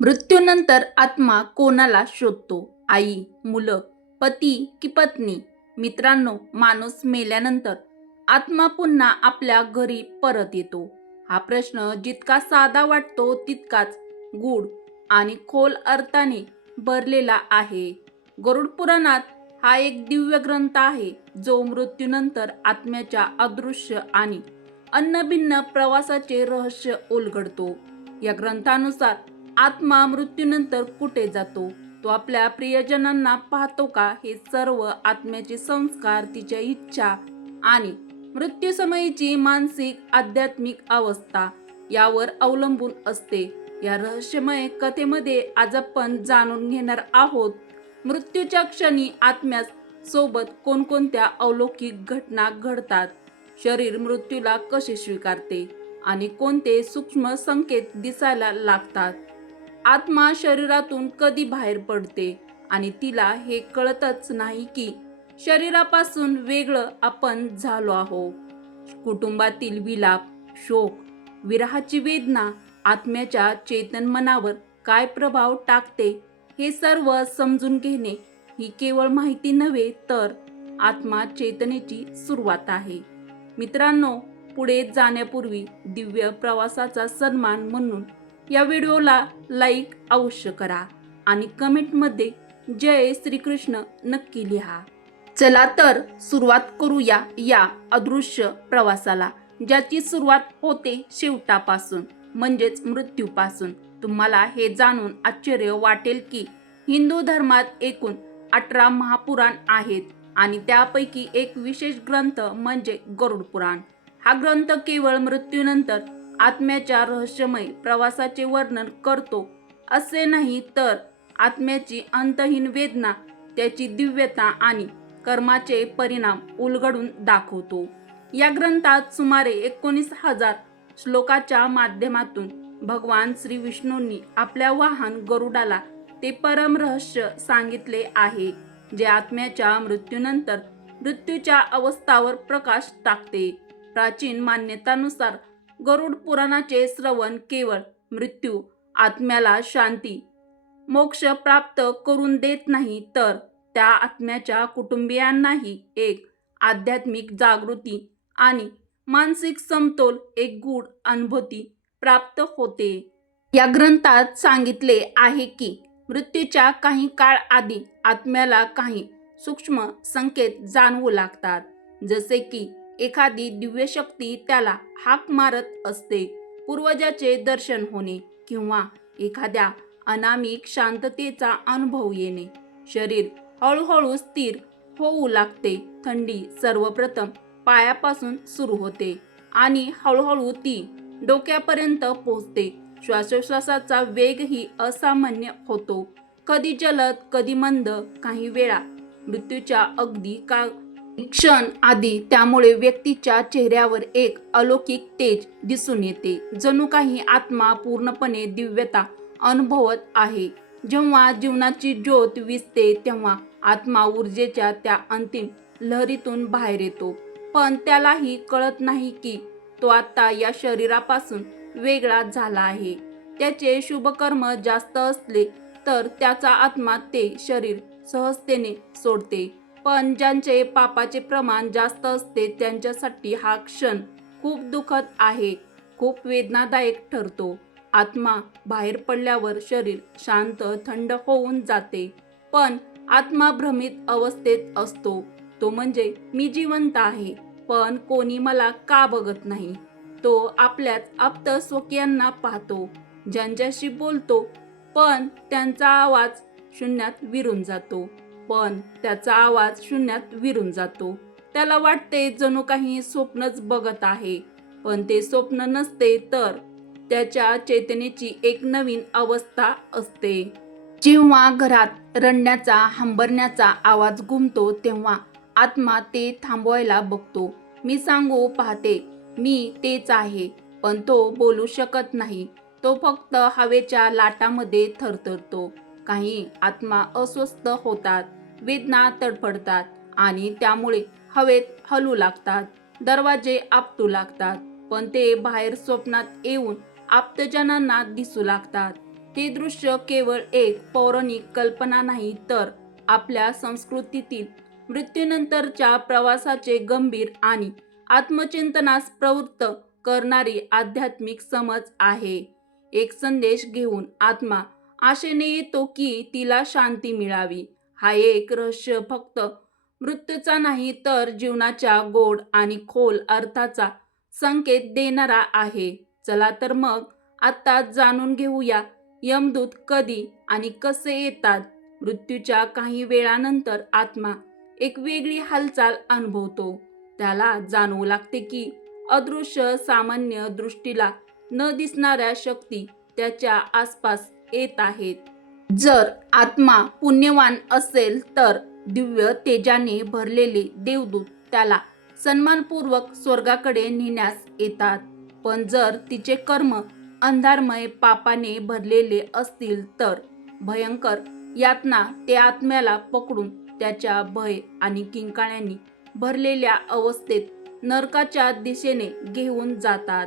मृत्यूनंतर आत्मा कोणाला शोधतो? आई मुलं पती की पत्नी? मित्रांनो माणूस मेल्यानंतर आत्मा पुन्हा आपल्या घरी परत येतो. हा प्रश्न जितका साधा वाटतो तितकाच गूढ आणि खोल अर्थाने भरलेला आहे. गरुड पुराणात हा एक दिव्य ग्रंथ आहे जो मृत्यूनंतर आत्म्याच्या अदृश्य आणि अन्नभिन्न प्रवासाचे रहस्य उलगडतो या ग्रंथानुसार आत्मा मृत्यूनंतर कुठे जातो? तो आपल्या प्रियजनांना पाहतो का? हे सर्व आत्म्याचे संस्कार तिच्या इच्छा आणि मृत्यूसमयीची मानसिक आध्यात्मिक अवस्था यावर अवलंबून असते. या रहस्यमय कथेमध्ये आज आपण जाणून घेणार आहोत मृत्यूच्या क्षणी आत्म्यास सोबत कोणकोणत्या अलौकिक घटना घडतात? शरीर मृत्यूला कसे स्वीकारते? आणि कोणते सूक्ष्म संकेत दिसायला लागतात? आत्मा शरीरातून कधी बाहेर पडते आणि तिला हे कळतच नाही की शरीरापासून वेगळं आपण झालो आहो. कुटुंबातील विलाप शोक विराहाची वेदना आत्म्याच्या चेतन मनावर काय प्रभाव टाकते हे सर्व समजून घेणे ही केवळ माहिती नव्हे तर आत्मा चेतनेची सुरुवात आहे. मित्रांनो पुढे जाण्यापूर्वी दिव्य प्रवासाचा सन्मान म्हणून या व्हिडिओला लाईक अवश्य करा आणि कमेंटमध्ये जय श्रीकृष्ण नक्की लिहा. चला तर सुरुवात करूया या अदृश्य प्रवासाला ज्याची सुरुवात होते शेवटापासून म्हणजेच मृत्यूपासून. तुम्हाला हे जाणून आश्चर्य वाटेल की हिंदू धर्मात एकूण अठरा महापुराण आहेत आणि त्यापैकी एक विशेष ग्रंथ म्हणजे गरुड पुराण. हा ग्रंथ केवळ मृत्यूनंतर आत्म्याच्या रहस्यमय प्रवासाचे वर्णन करतो. असे नाही तर आत्म्याची अंतहीन वेदना त्याची दिव्यता आणि कर्माचे परिणाम उलगडून दाखवतो. या ग्रंथात सुमारे एकोणीस हजार श्लोकाच्या माध्यमातून भगवान श्री विष्णूंनी आपल्या वाहन गरुडाला ते परम रहस्य सांगितले आहे जे आत्म्याच्या मृत्यूनंतर मृत्यूच्या अवस्थावर प्रकाश टाकते. प्राचीन मान्यतानुसार गरुड पुराणाचे श्रवण केवळ मृत्यू आत्म्याला शांती मोक्ष प्राप्त करून देत नाही तर त्या आत्म्याच्या कुटुंबियांनाही एक आध्यात्मिक जागृती आणि मानसिक समतोल एक गूढ अनुभूती प्राप्त होते. या ग्रंथात सांगितले आहे की मृत्यूच्या काही काळ आधी आत्म्याला काही सूक्ष्म संकेत जाणवू लागतात जसे की एखादी दिव्य शक्ती त्याला हाक मारत असते. पूर्वजाचे दर्शन होणे किंवा एखाद्या अनामिक शांततेचा अनुभव येणे. शरीर हळूहळू स्थिर होऊ लागते. थंडी सर्वप्रथम पायापासून सुरू होते आणि हळूहळू ती डोक्यापर्यंत पोहोचते. श्वासोश्वासाचा वेगही असामान्य होतो. कधी जलद कधी मंद काही वेळा मृत्यूच्या अगदी का क्षण आधी त्यामुळे व्यक्तीच्या चेहऱ्यावर एक अलौकिक तेज दिसून येते. जणू काही आत्मा पूर्णपणे दिव्यता अनुभवत आहे. जेव्हा जीवनाची ज्योत विसते तेव्हा आत्मा ऊर्जेच्या त्या अंतिम लहरीतून बाहेर येतो. पण त्यालाही कळत नाही की तो आता या शरीरापासून वेगळा झाला आहे. त्याचे शुभकर्म जास्त असले तर त्याचा आत्मा ते शरीर सहजतेने सोडते. पण ज्यांचे पापाचे प्रमाण जास्त असते त्यांच्यासाठी हा क्षण खूप दुखद आहे खूप वेदनादायक ठरतो. आत्मा बाहेर पडल्यावर शरीर शांत थंड होऊन जाते. पण आत्मा भ्रमित अवस्थेत असतो. तो म्हणजे मी जिवंत आहे पण कोणी मला का बघत नाही? तो आपल्याच आप्त स्वकीयांना पाहतो ज्यांच्याशी बोलतो पण त्यांचा आवाज शून्यात विरून जातो. पण त्याचा आवाज शून्यात विरून जातो. त्याला वाटते जणू काही स्वप्नच बघत आहे पण ते स्वप्न नसते तर त्याच्या चेतनेची एक नवीन अवस्था असते. जेव्हा घरात रडण्याचा हंबरण्याचा आवाज घुमतो तेव्हा आत्मा ते थांबवायला बघतो. मी सांगू पाहते मी तेच आहे पण तो बोलू शकत नाही. तो फक्त हवेच्या लाटामध्ये थरथरतो. काही आत्मा अस्वस्थ होतात. वेदना तडफडतात आणि त्यामुळे हवेत हलू लागतात दरवाजे आपटू लागतात पण ते बाहेर स्वप्नात येऊन आप्तजनांना दिसू लागतात. हे दृश्य केवळ एक पौराणिक कल्पना नाही तर आपल्या संस्कृतीतील मृत्यूनंतरच्या प्रवासाचे गंभीर आणि आत्मचिंतनास प्रवृत्त करणारी आध्यात्मिक समज आहे. एक संदेश घेऊन आत्मा आशेने येतो की तिला शांती मिळावी. हा एक रहस्य फक्त. मृत्यूचा नाही तर जीवनाच्या गोड आणि खोल अर्थाचा संकेत देणारा आहे. चला तर मग आत्ता जाणून घेऊया यमदूत कधी आणि कसे येतात. मृत्यूच्या काही वेळानंतर आत्मा एक वेगळी हालचाल अनुभवतो. त्याला जाणवू लागते की अदृश्य सामान्य दृष्टीला न दिसणाऱ्या शक्ती त्याच्या आसपास येत आहेत. जर आत्मा पुण्यवान असेल तर दिव्य तेजाने भरलेले देवदूत त्याला सन्मानपूर्वक स्वर्गाकडे नेण्यास येतात. पण जर तिचे कर्म अंधारमय पापाने भरलेले असतील तर भयंकर यातना ते आत्म्याला पकडून त्याच्या भय आणि किंकाळ्यांनी भरलेल्या अवस्थेत नरकाच्या दिशेने घेऊन जातात.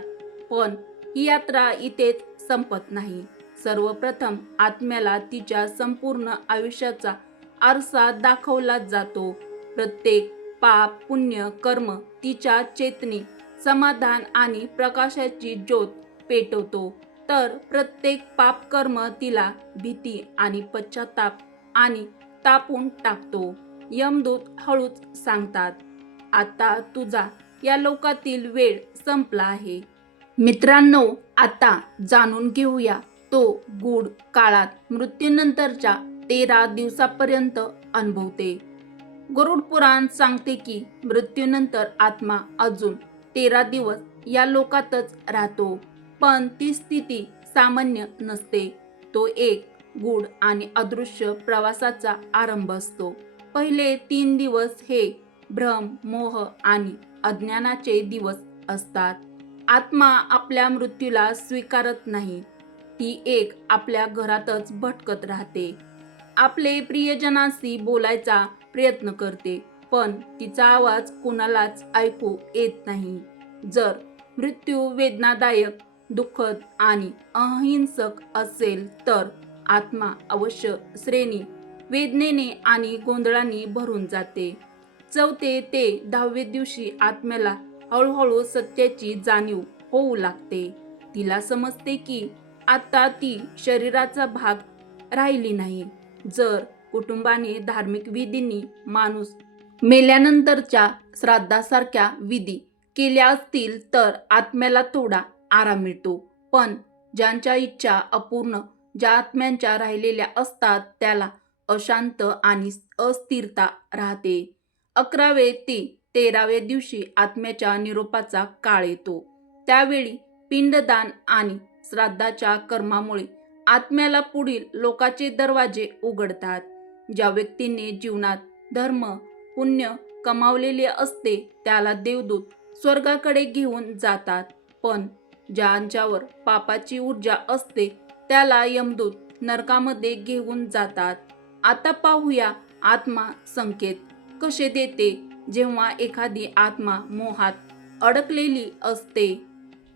पण ही यात्रा इथेच संपत नाही. सर्वप्रथम आत्म्याला तिच्या संपूर्ण आयुष्याचा आरसा दाखवला जातो. प्रत्येक पाप पुण्य कर्म तिच्या चेतनी समाधान आणि प्रकाशाची ज्योत पेटवतो. तर प्रत्येक पाप कर्म तिला भीती आणि पश्चाताप आणि तापून टाकतो. यमदूत हळूच सांगतात आता तुझा या लोकातील वेळ संपला आहे. मित्रांनो आता जाणून घेऊया तो गूढ काळात मृत्यूनंतरच्या तेरा दिवसापर्यंत अनुभवते. गरुड पुराण सांगते की मृत्यूनंतर आत्मा अजून तेरा दिवस या लोकातच राहतो पण ती स्थिती सामान्य नसते. तो एक गूढ आणि अदृश्य प्रवासाचा आरंभ असतो. पहिले तीन दिवस हे भ्रम मोह आणि अज्ञानाचे दिवस असतात. आत्मा आपल्या मृत्यूला स्वीकारत नाही. ती एक आपल्या घरातच भटकत राहते. आपले प्रियजनांशी बोलायचा प्रयत्न करते पण तिचा आवाज कुणालाच ऐकू येत नाही. जर मृत्यू वेदनादायक दुःखद आणि अहिंसक असेल तर आत्मा अवश्य श्रेणी वेदनेने आणि गोंधळाने भरून जाते. चौथे ते दहावे दिवशी आत्म्याला हळूहळू सत्याची जाणीव होऊ लागते. तिला समजते की आता ती शरीराचा भाग राहिली नाही. जर कुटुंबाने धार्मिक विधींनी माणूस मेल्यानंतरच्या श्राद्धासारख्या विधी केल्या असतील तर आत्म्याला थोडा आराम मिळतो. पण ज्यांच्या इच्छा अपूर्ण ज्या आत्म्यांच्या राहिलेल्या असतात त्याला अशांत आणि अस्थिरता राहते. अकरावे ते तेराव्या दिवशी आत्म्याच्या निरोपाचा काळ येतो. त्यावेळी पिंडदान आणि श्राद्धाच्या कर्मामुळे आत्म्याला पुढील लोकाचे दरवाजे उघडतात. ज्या व्यक्तीने जीवनात धर्म पुण्य कमावलेले असते त्याला देवदूत स्वर्गाकडे घेऊन जातात. पण ज्यांच्यावर पापाची ऊर्जा असते त्याला यमदूत नरकामध्ये घेऊन जातात. आता पाहूया आत्मा संकेत कसे देते. जेव्हा एखादी आत्मा मोहात अडकलेली असते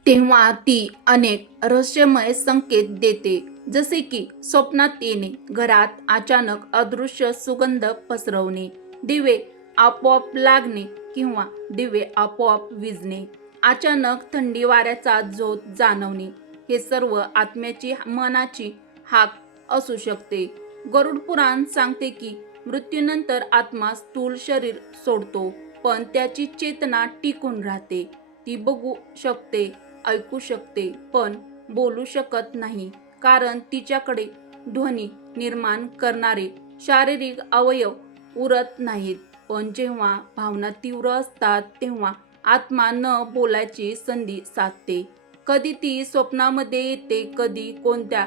तेव्हा ती अनेक रहस्यमय संकेत देते. जसे की स्वप्नात येणे घरात अचानक अदृश्य सुगंध पसरवणे दिवे आपोआप लागणे किंवा दिवे आपोआप विजणे अचानक थंडी वाऱ्याचा झोत जाणवणे हे सर्व आत्म्याची मनाची हाक असू शकते. गरुड पुराण सांगते की मृत्यूनंतर आत्मा स्थूल शरीर सोडतो पण त्याची चेतना टिकून राहते. ती बघू शकते. ऐकू शकते पण बोलू शकत नाही. कारण तिच्याकडे ध्वनी निर्माण करणारे शारीरिक अवयव उरत नाहीत. पण जेव्हा भावना तीव्र असतात तेव्हा आत्मा न बोलायची संधी साधते. कधी ती स्वप्नामध्ये येते कधी कोणत्या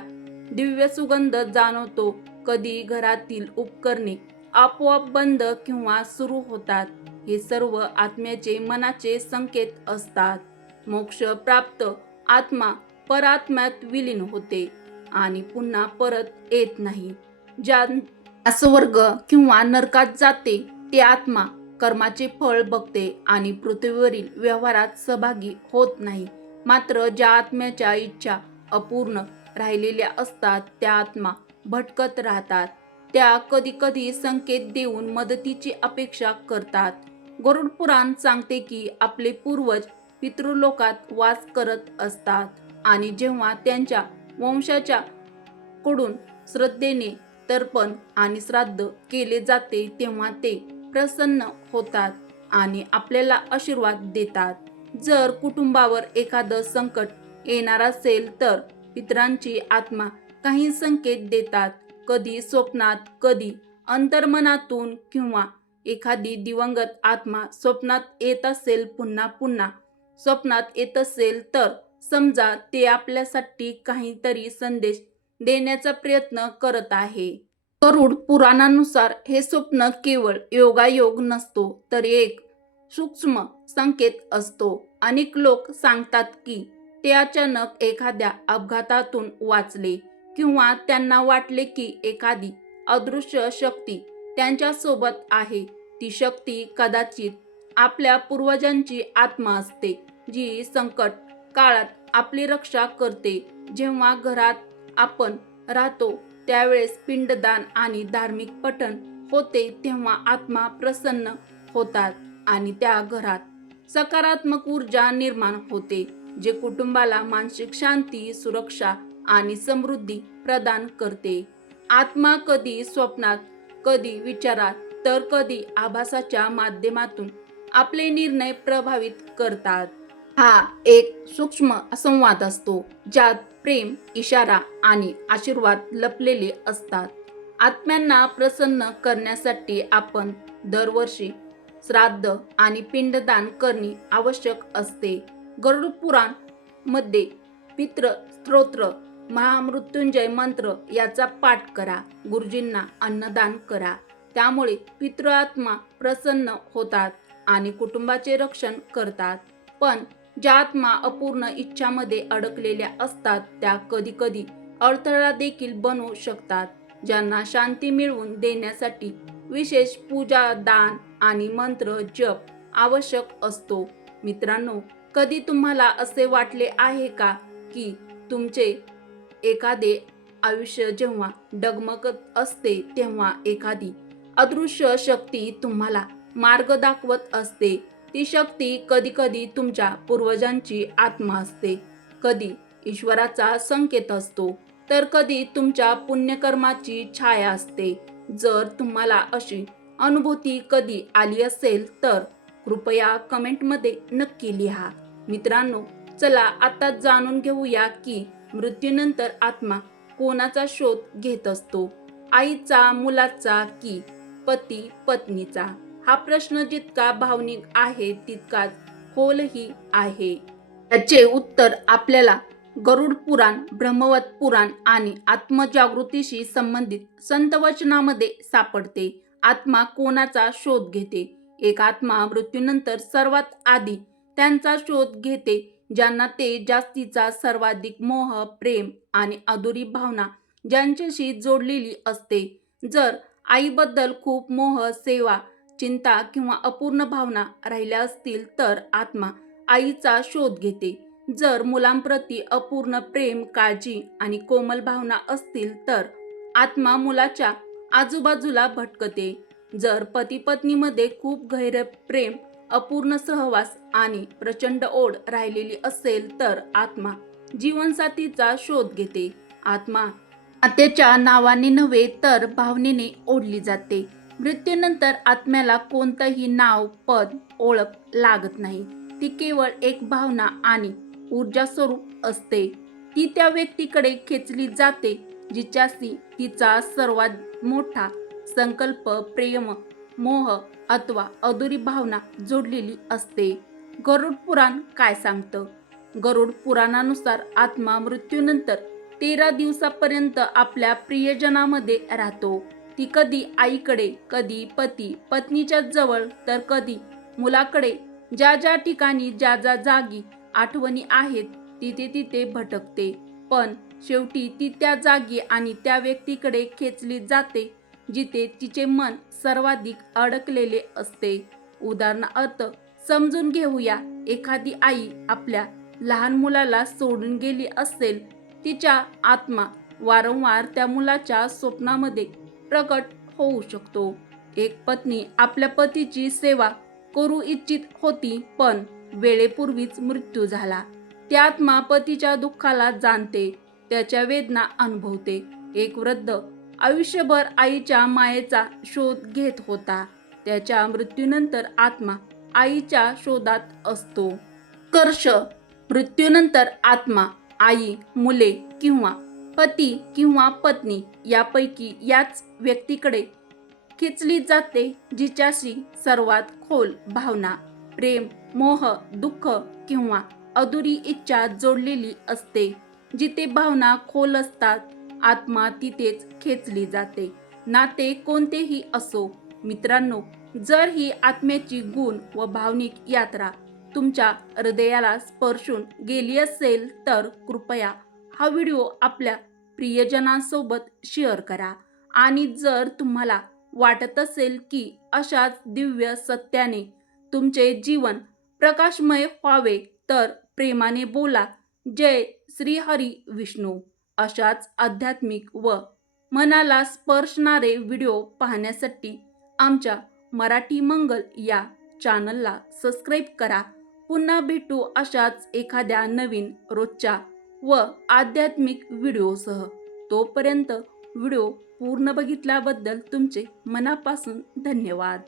दिव्य सुगंध जाणवतो कधी घरातील उपकरणे आपोआप बंद किंवा सुरू होतात. हे सर्व आत्म्याचे मनाचे संकेत असतात. मोक्ष प्राप्त. आत्मा परात्म्यात विलीन होते आणि पुन्हा परत येत नाही. ज्या स्वर्ग किंवा नरकात जाते ते आत्मा कर्माचे फळ बघते आणि पृथ्वीवरील व्यवहारात सहभागी होत नाही. मात्र ज्या आत्म्याच्या इच्छा अपूर्ण राहिलेल्या असतात त्या आत्मा भटकत राहतात. त्या कधी कधी संकेत देऊन मदतीची अपेक्षा करतात. गरुड पुराण सांगते की आपले पूर्वज पितृलोकात वास करत असतात आणि जेव्हा त्यांच्या वंशाच्या कडून श्रद्धेने तर्पण आणि श्राद्ध केले जाते तेव्हा ते प्रसन्न होतात आणि आपल्याला आशीर्वाद देतात. जर कुटुंबावर एखादं संकट येणार असेल तर पितरांची आत्मा काही संकेत देतात. कधी स्वप्नात कधी अंतर्मनातून किंवा एखादी दिवंगत आत्मा स्वप्नात येत असेल पुन्हा पुन्हा स्वप्नात येत असेल तर समजा ते आपल्यासाठी काहीतरी संदेश देण्याचा प्रयत्न करत आहे. करुड पुराणानुसार हे स्वप्न केवळ योगायोग नसतो तर एक सूक्ष्म संकेत असतो. अनेक लोक सांगतात की ते अचानक एखाद्या अपघातातून वाचले किंवा त्यांना वाटले की एखादी अदृश्य शक्ती त्यांच्यासोबत आहे. ती शक्ती कदाचित आपल्या पूर्वजांची आत्मा असते जी संकट काळात आपली रक्षा करते. जेव्हा घरात आपण राहतो त्यावेळेस पिंडदान आणि धार्मिक पठण होते तेव्हा आत्मा प्रसन्न होतात आणि त्या घरात सकारात्मक ऊर्जा निर्माण होते जे कुटुंबाला मानसिक शांती सुरक्षा आणि समृद्धी प्रदान करते. आत्मा कधी स्वप्नात कधी विचारात तर कधी आभासाच्या माध्यमातून आपले निर्णय प्रभावित करतात. हा एक सूक्ष्म संवाद असतो ज्यात प्रेम इशारा आणि आशीर्वाद लपलेले असतात. आत्म्यांना प्रसन्न करण्यासाठी आपण दरवर्षी श्राद्ध आणि पिंडदान करणे आवश्यक असते. गरुड पुराणमध्ये पित्र स्तोत्र महामृत्युंजय मंत्र याचा पाठ करा. गुरुजींना अन्नदान करा. त्यामुळे पितृ आत्मा प्रसन्न होतात. आणि कुटुंबाचे रक्षण करतात. पण ज्या आत्मा अपूर्ण इच्छामध्ये अडकलेल्या असतात त्या कधी कधी अडथळा देखील बनवू शकतात. ज्यांना शांती मिळवून देण्यासाठी विशेष पूजा दान आणि मंत्र जप आवश्यक असतो. मित्रांनो कधी तुम्हाला असे वाटले आहे का की तुमचे एखादे आयुष्य जेव्हा डगमगत असते तेव्हा एखादी अदृश्य शक्ती तुम्हाला मार्ग दाखवत असते. ती शक्ती कधी कधी तुमच्या पूर्वजांची आत्मा असते. कधी ईश्वराचा संकेत असतो तर कधी तुमच्या पुण्यकर्माची छाया असते. जर तुम्हाला अशी अनुभूती कधी आली असेल तर कृपया कमेंटमध्ये नक्की लिहा. मित्रांनो चला आता जाणून घेऊया की मृत्यूनंतर आत्मा कोणाचा शोध घेत असतो? आईचा मुलाचा की पती पत्नीचा हा प्रश्न जितका भावनिक आहे तितकाच खोलही आहे. याचे उत्तर आपल्याला गरुड पुराण ब्रह्मवत पुराण आणि आत्मजागृतीशी संबंधित संतवचनामध्ये सापडते. आत्मा कोणाचा शोध घेते? एक आत्मा मृत्यूनंतर सर्वात आधी त्यांचा शोध घेते ज्यांना ते जास्तीचा सर्वाधिक मोह प्रेम आणि अधुरी भावना ज्यांच्याशी जोडलेली असते. जर आईबद्दल खूप मोह सेवा चिंता किंवा अपूर्ण भावना राहिल्या असतील तर आत्मा आईचा शोध घेते. जर मुलांप्रती अपूर्ण प्रेम काळजी आणि कोमल भावना असतील तर आत्मा मुलाच्या आजूबाजूला भटकते. जर पती पत्नीमध्ये खूप गैर प्रेम अपूर्ण सहवास आणि प्रचंड ओढ राहिलेली असेल तर आत्मा जीवनसाथीचा शोध घेते. आत्मा आत्याच्या नावाने नव्हे तर भावनेने ओढली जाते. मृत्यूनंतर आत्म्याला कोणतंही नाव पद ओळख लागत नाही. ती केवळ एक भावना आणि ऊर्जा स्वरूप असते. ती त्या व्यक्तीकडे खेचली जाते जिच्याशी तिचा सर्वात मोठा संकल्प प्रेम मोह अथवा अधुरी भावना जोडलेली असते. गरुड पुराण काय सांगतं? गरुड पुराणानुसार आत्मा मृत्यूनंतर तेरा दिवसापर्यंत आपल्या प्रियजनामध्ये राहतो. ती कधी आईकडे कधी पती पत्नीच्या जवळ तर कधी मुलाकडे. ज्या ज्या ठिकाणी ज्या ज्या जागी आठवणी आहेत तिथे तिथे भटकते. पण शेवटी ती त्या जागी आणि त्या व्यक्तीकडे खेचली जाते जिथे तिचे मन सर्वाधिक अडकलेले असते. उदाहरणार्थ समजून घेऊया एखादी आई आपल्या लहान मुलाला सोडून गेली असेल तिच्या आत्मा वारंवार त्या मुलाच्या स्वप्नामध्ये प्रकट होऊ शकतो. एक पत्नी आपल्या पतीची सेवा करू इच्छित होती पण वेळेपूर्वीच मृत्यू झाला. ती आत्मा पतीच्या दुःखाला जाणते त्याच्या वेदना अनुभवते. एक वृद्ध आयुष्यभर आईच्या मायेचा शोध घेत होता. त्याच्या मृत्यूनंतर आत्मा आईच्या शोधात असतो. कर्ष मृत्यूनंतर आत्मा आई मुले किंवा पती किंवा पत्नी यापैकी याच व्यक्तीकडे खेचली जाते जिच्याशी सर्वात खोल भावना प्रेम मोह दुःख किंवा अधुरी इच्छा जोडलेली असते जिथे भावना खोल असतात आत्मा तिथेच खेचली जाते. नाते कोणतेही असो मित्रांनो जर ही आत्म्याची गुण व भावनिक यात्रा तुमच्या हृदयाला स्पर्शून गेली असेल तर कृपया हा व्हिडिओ आपल्या प्रियजनांसोबत शेअर करा. आणि जर तुम्हाला वाटत असेल की अशाच दिव्य सत्याने तुमचे जीवन प्रकाशमय व्हावे तर प्रेमाने बोला. जय श्री हरी विष्णू. अशाच आध्यात्मिक व मनाला स्पर्शणारे व्हिडिओ पाहण्यासाठी आमच्या मराठी मंगल या चॅनलला सबस्क्राईब करा. पुन्हा भेटू अशाच एखाद्या नवीन रोजच्या व आध्यात्मिक व्हिडिओसह. तोपर्यंत व्हिडिओ पूर्ण बघितल्याबद्दल तुमचे मनापासून धन्यवाद.